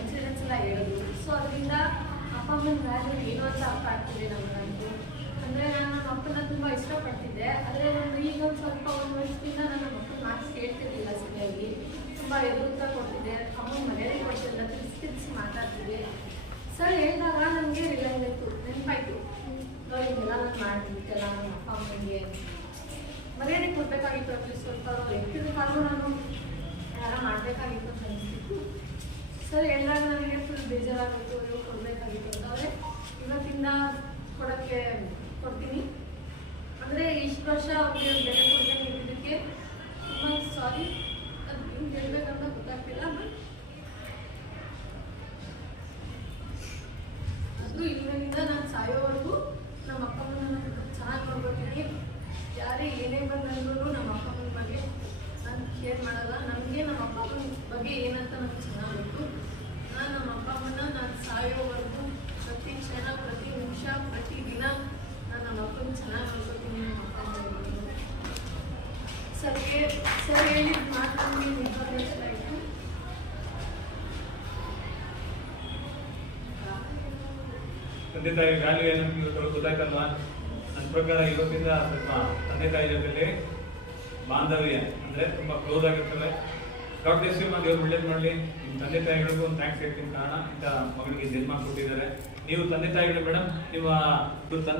Incidents ಎಲ್ಲ ಹೇಳಿದ್ರು. So ಅದರಿಂದ ಅಪ್ಪ ಅಮ್ಮನ ವ್ಯಾಲ್ಯೂ ಏನು ಅಂತ ಅರ್ಥ ಆಗ್ತಿದೆ ನಮಗಂತೂ. ಅಂದರೆ ನಾನು ನಮ್ಮ ಅಪ್ಪನ ತುಂಬ ಇಷ್ಟಪಡ್ತಿದ್ದೆ, ಆದರೆ ಈಗ ಸ್ವಲ್ಪ ಒಂದು ವರ್ಷದಿಂದ ನಾನು ನಮ್ಮ ಅಪ್ಪನ ಮಾರ್ಕ್ಸ್ ಕೇಳ್ತಿರ್ಲಿಲ್ಲ ಸರಿಯಾಗಿ. ತುಂಬ ಎದುರುತ್ತಾ ಕೊಡ್ತಿದ್ದೆ, ಅಮ್ಮನ ಮರ್ಯಾದೆ ಕೊಡ್ತಿದ್ದೆ, ತಿರ್ಸಿ ಮಾತಾಡ್ತಿದ್ದೆ. ಸರ್ ಹೇಳಿದಾಗ ನನಗೆ ರಿಲೈಸ್ ಆಯಿತು, ನೆನಪಾಯಿತು, ಹಿಂಗೆಲ್ಲ ನಾನು ಮಾಡ್ತಿದ್ದೆಲ್ಲ ನಮ್ಮ ಅಪ್ಪ ಅಮ್ಮನಿಗೆ ಮರ್ಯಾದೆ ಕೊಡಬೇಕಾಗಿತ್ತು. ಅಟ್ಲೀಸ್ಟ್ ಸ್ವಲ್ಪ ಎತ್ತಿದಕ್ಕಾದ್ರೂ ನಾನು ಯಾರ ಮಾಡಬೇಕಾಗಿತ್ತು ಅಂತ ಅನಿಸ್ತಿತ್ತು. ಸರ್ ಹೇಳಿದಾಗ ನನಗೆ ಫುಲ್ ಬೇಜಾರಾಗಿತ್ತು, ಇವಾಗ ಕೊಡಬೇಕಾಗಿತ್ತು ಅಂತ. ಆದರೆ ಇವತ್ತಿಂದ ಕೊಡ್ತೀನಿ. ಅಂದರೆ ಇಷ್ಟು ವರ್ಷ ಅವ್ರಿಗೆ ಬೆಲೆ ಕೊಡದೆ ಇದ್ದಿದ್ದಕ್ಕೆ ತುಂಬ ಸಾರಿ. ಅದು ಹಿಂಗೆ ಹೇಳ್ಬೇಕಂತ ಗೊತ್ತಾಗ್ತಿಲ್ಲ. ಅದು ಇಲ್ಲಿಂದ ನಾನು ಸಾಯೋವರೆಗೂ ನಮ್ಮ ಅಪ್ಪ ಅಮ್ಮನ ಚೆನ್ನಾಗಿ ನೋಡ್ಕೊತೀನಿ. ಯಾರೇ ಏನೇ ಬಂದಂದ್ರೂ ನಮ್ಮ ಅಪ್ಪ ಅಮ್ಮನ ಬಗ್ಗೆ ನಾನು ಕೇರ್ ಮಾಡಲ್ಲ. ನನಗೆ ನಮ್ಮ ಅಪ್ಪ ಅಮ್ಮನ ಬಗ್ಗೆ ಏನಂತ ನನಗೆ ಚೆನ್ನಾಗಿ ಗೊತ್ತು. ನಾನು ನಮ್ಮ ಅಪ್ಪ ಅಮ್ಮನ ನಾನು ಸಾಯೋವರೆಗೂ ಪ್ರತಿ ಕ್ಷಣ, ಪ್ರತಿ ನಿಮಿಷ, ಪ್ರತಿ ದಿನ ನಾನು ನಮ್ಮ ಅಪ್ಪನ ಚೆನ್ನಾಗಿ ನೋಡ್ಕೊತೀನಿ. ನಮ್ಮ ಅಪ್ಪ ಅಮ್ಮನ ಸರ್ ಹೇಳಿದ ಮಾತು ನನಗೆ ನಿಜವಾಗ್ಲೂ ಇಷ್ಟ ಆಯಿತು. ತಂದೆ ತಾಯಿ ವ್ಯಾಲ್ಯೂ ಏನಂತ ಗೊತ್ತಾಯ್ತಲ್ವಾ? ನನ್ನ ಪ್ರಕಾರ ಇವತ್ತಿಂದ ಸ್ವಲ್ಪ ತಂದೆ ತಾಯಿ ಜೊತೆಲಿ ಬಾಂಧವ್ಯ ಅಂದರೆ ತುಂಬ ಕ್ಲೋಸ್ ಆಗಿರ್ತದೆ. ಡಾಕ್ಟರ್ ಎಸ್ ದೇವ್ರು ಒಳ್ಳೇದು ಮಾಡಲಿ. ನಿಮ್ಮ ತಂದೆ ತಾಯಿಗಳಿಗೂ ಒಂದು ಥ್ಯಾಂಕ್ಸ್ ಹೇಳ್ತೀನಿ. ಕಾರಣ ಇಂಥ ಮಗಳಿಗೆ ಜನ್ಮ ಕೊಟ್ಟಿದ್ದಾರೆ. ನೀವು ತಂದೆ ತಾಯಿಗಳು ಮೇಡಮ್, ನಿಮ್ಮ ತಂದೆ